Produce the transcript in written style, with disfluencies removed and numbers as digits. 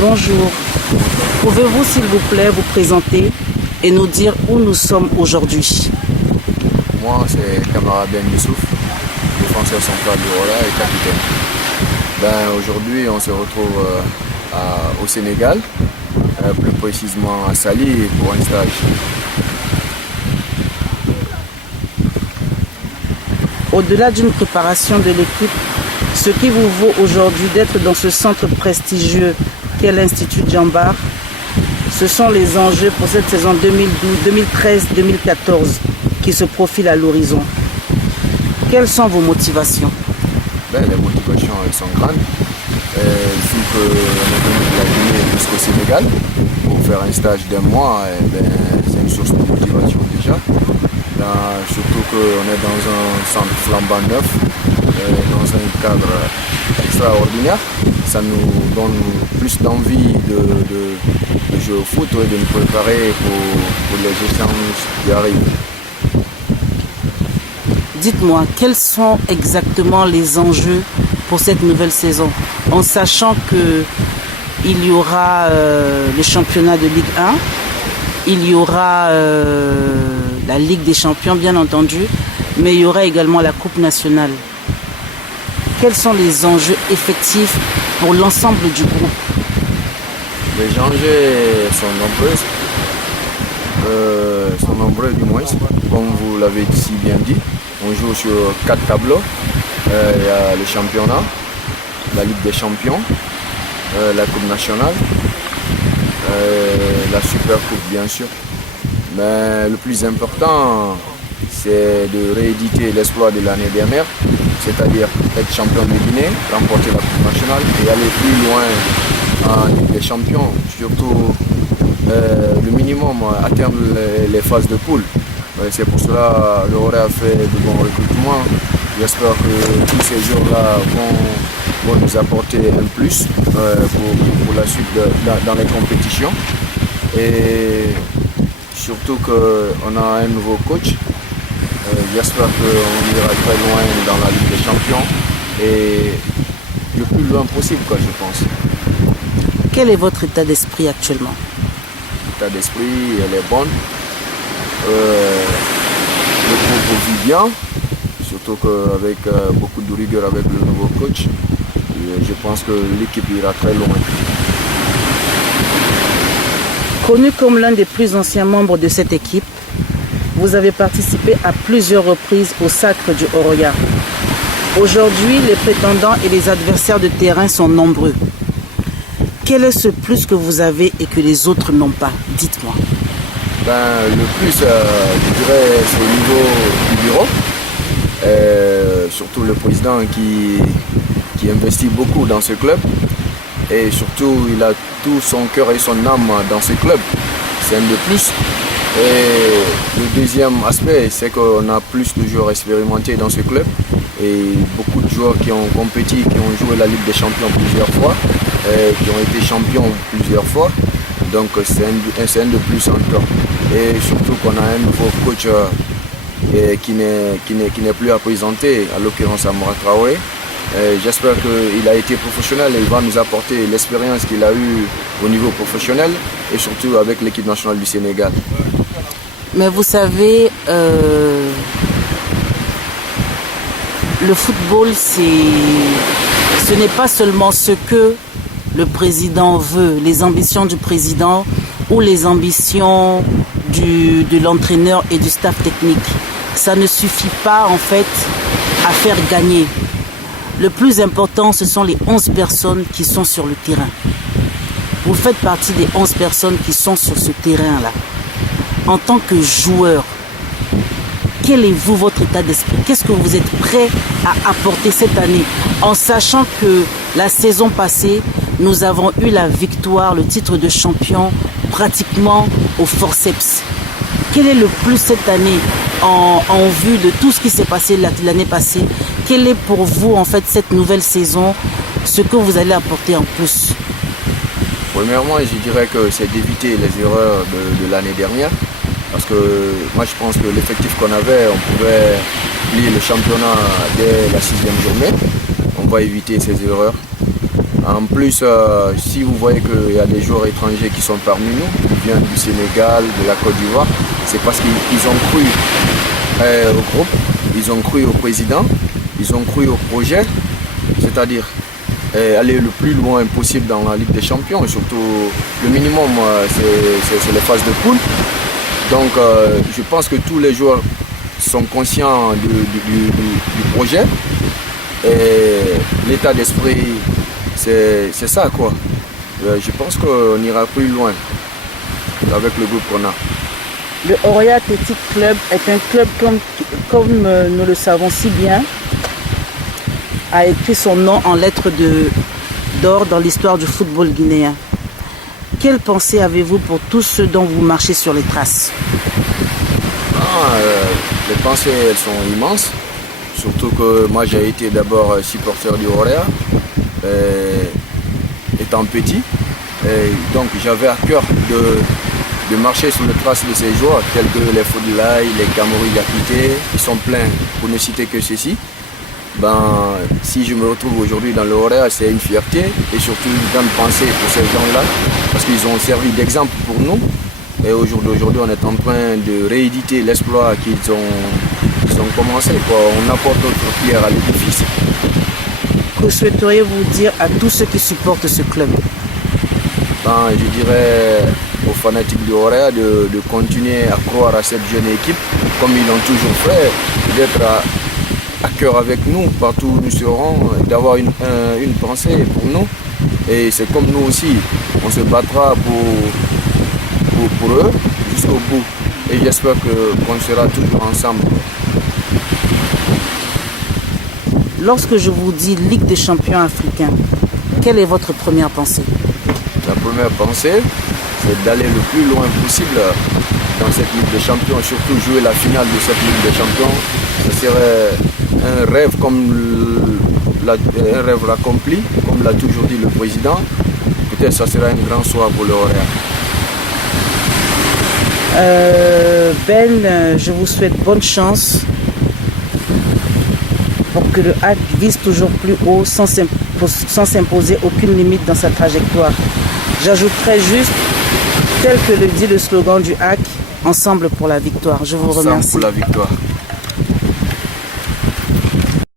Bonjour. Pouvez-vous s'il vous plaît vous présenter et nous dire où nous sommes aujourd'hui? Moi, c'est Kamara Ben Youssouf, défenseur central du Rola et capitaine. Aujourd'hui, on se retrouve au Sénégal, plus précisément à Saly pour un stage. Au-delà d'une préparation de l'équipe, ce qui vous vaut aujourd'hui d'être dans ce centre prestigieux qu'est l'Institut Djambar, ce sont les enjeux pour cette saison 2013-2014 qui se profilent à l'horizon. Quelles sont vos motivations? Les motivations elles sont grandes. Il faut qu'on est venu de la Guinée jusqu'au Sénégal pour faire un stage d'un mois. C'est une source de motivation déjà. Surtout qu'on est dans un centre flambant neuf, dans un cadre extraordinaire. Ça nous donne plus d'envie de jouer au foot et de nous préparer pour les échanges qui arrivent. Dites-moi, quels sont exactement les enjeux pour cette nouvelle saison, en sachant qu'il y aura le championnat de Ligue 1, il y aura la Ligue des Champions bien entendu, mais il y aura également la Coupe nationale. Quels sont les enjeux effectifs pour l'ensemble du groupe? Les enjeux sont nombreux du moins, comme vous l'avez si bien dit. On joue sur 4 tableaux. Il y a le championnat, la Ligue des Champions, la Coupe nationale, la Super Coupe bien sûr. Mais le plus important, c'est de rééditer l'exploit de l'année dernière, c'est-à-dire être champion de Guinée, remporter la Coupe nationale et aller plus loin en Ligue des Champions, surtout le minimum, atteindre les phases de poule. C'est pour cela que l'Oré a fait de bons recrutements. J'espère que tous ces jours-là vont nous apporter un plus pour la suite dans les compétitions. Et surtout qu'on a un nouveau coach. J'espère qu'on ira très loin dans la Ligue des Champions et le plus loin possible, je pense. Quel est votre état d'esprit actuellement? L'état d'esprit, elle est bonne. Le groupe vit bien, surtout qu'avec beaucoup de rigueur avec le nouveau coach, je pense que l'équipe ira très loin. Connu comme l'un des plus anciens membres de cette équipe, vous avez participé à plusieurs reprises au Sacre du Oroya. Aujourd'hui, les prétendants et les adversaires de terrain sont nombreux. Quel est ce plus que vous avez et que les autres n'ont pas? Dites-moi. Le plus, je dirais, c'est au niveau du bureau. Surtout le président qui investit beaucoup dans ce club. Et surtout, il a tout son cœur et son âme dans ce club. C'est un de plus. Et le deuxième aspect, c'est qu'on a plus de joueurs expérimentés dans ce club. Et beaucoup de joueurs qui ont compéti, qui ont joué la Ligue des Champions plusieurs fois, qui ont été champions plusieurs fois. Donc c'est un de plus encore. Et surtout qu'on a un nouveau coach qui n'est plus à présenter, à l'occurrence Amara Traoré. J'espère qu'il a été professionnel et il va nous apporter l'expérience qu'il a eue au niveau professionnel et surtout avec l'équipe nationale du Sénégal. Mais vous savez, le football, ce n'est pas seulement ce que le président veut, les ambitions du président ou les ambitions de l'entraîneur et du staff technique. Ça ne suffit pas en fait à faire gagner. Le plus important, ce sont les 11 personnes qui sont sur le terrain. Vous faites partie des 11 personnes qui sont sur ce terrain-là. En tant que joueur, quel est votre état d'esprit? Qu'est-ce que vous êtes prêt à apporter cette année? En sachant que la saison passée, nous avons eu la victoire, le titre de champion, pratiquement au forceps. Quel est le plus cette année en vue de tout ce qui s'est passé l'année passée? Quel est pour vous en fait cette nouvelle saison, ce que vous allez apporter en plus? Premièrement, je dirais que c'est d'éviter les erreurs de l'année dernière. Parce que moi je pense que l'effectif qu'on avait, on pouvait plier le championnat dès la 6e journée. On va éviter ces erreurs. En plus, si vous voyez qu'il y a des joueurs étrangers qui sont parmi nous, qui viennent du Sénégal, de la Côte d'Ivoire, c'est parce qu'ils ont cru au groupe, ils ont cru au président, ils ont cru au projet, c'est-à-dire aller le plus loin possible dans la Ligue des Champions. Et surtout, le minimum, c'est les phases de poule. Donc, je pense que tous les joueurs sont conscients du projet. Et l'état d'esprit, c'est ça, quoi. Je pense qu'on ira plus loin avec le groupe qu'on a. Le Orea Athletic Club est un club comme nous le savons si bien, a écrit son nom en lettres d'or dans l'histoire du football guinéen. Quelle pensée avez-vous pour tous ceux dont vous marchez sur les traces? Les pensées, elles sont immenses. Surtout que moi, j'ai été d'abord supporter du Orea, étant petit. Et donc, j'avais à cœur de marcher sur les traces de ces joueurs, tels que les Fodilay, les Kamori Yakité. Ils sont pleins, pour ne citer que ceux-ci. Si je me retrouve aujourd'hui dans le Orea, c'est une fierté et surtout une grande pensée pour ces gens-là, parce qu'ils ont servi d'exemple pour nous. Et aujourd'hui, on est en train de rééditer l'exploit qu'ils ont commencé, quoi. On apporte notre pierre à l'édifice. Que souhaiteriez-vous dire à tous ceux qui supportent ce club? Je dirais aux fanatiques du Orea de continuer à croire à cette jeune équipe, comme ils l'ont toujours fait, d'être à cœur avec nous, partout où nous serons, d'avoir une pensée pour nous. Et c'est comme nous aussi, on se battra pour eux jusqu'au bout. Et j'espère qu'on sera toujours ensemble. Lorsque je vous dis Ligue des champions africains, quelle est votre première pensée? La première pensée, c'est d'aller le plus loin possible dans cette Ligue des champions, surtout jouer la finale de cette Ligue des champions. Ce serait un rêve un rêve accompli, comme l'a toujours dit le président. Peut-être que ça sera un grand soir pour le Orea. Ben, je vous souhaite bonne chance pour que le HAC vise toujours plus haut sans s'imposer aucune limite dans sa trajectoire. J'ajouterai juste, tel que le dit le slogan du HAC, ensemble pour la victoire. Je vous remercie. Ensemble pour la victoire.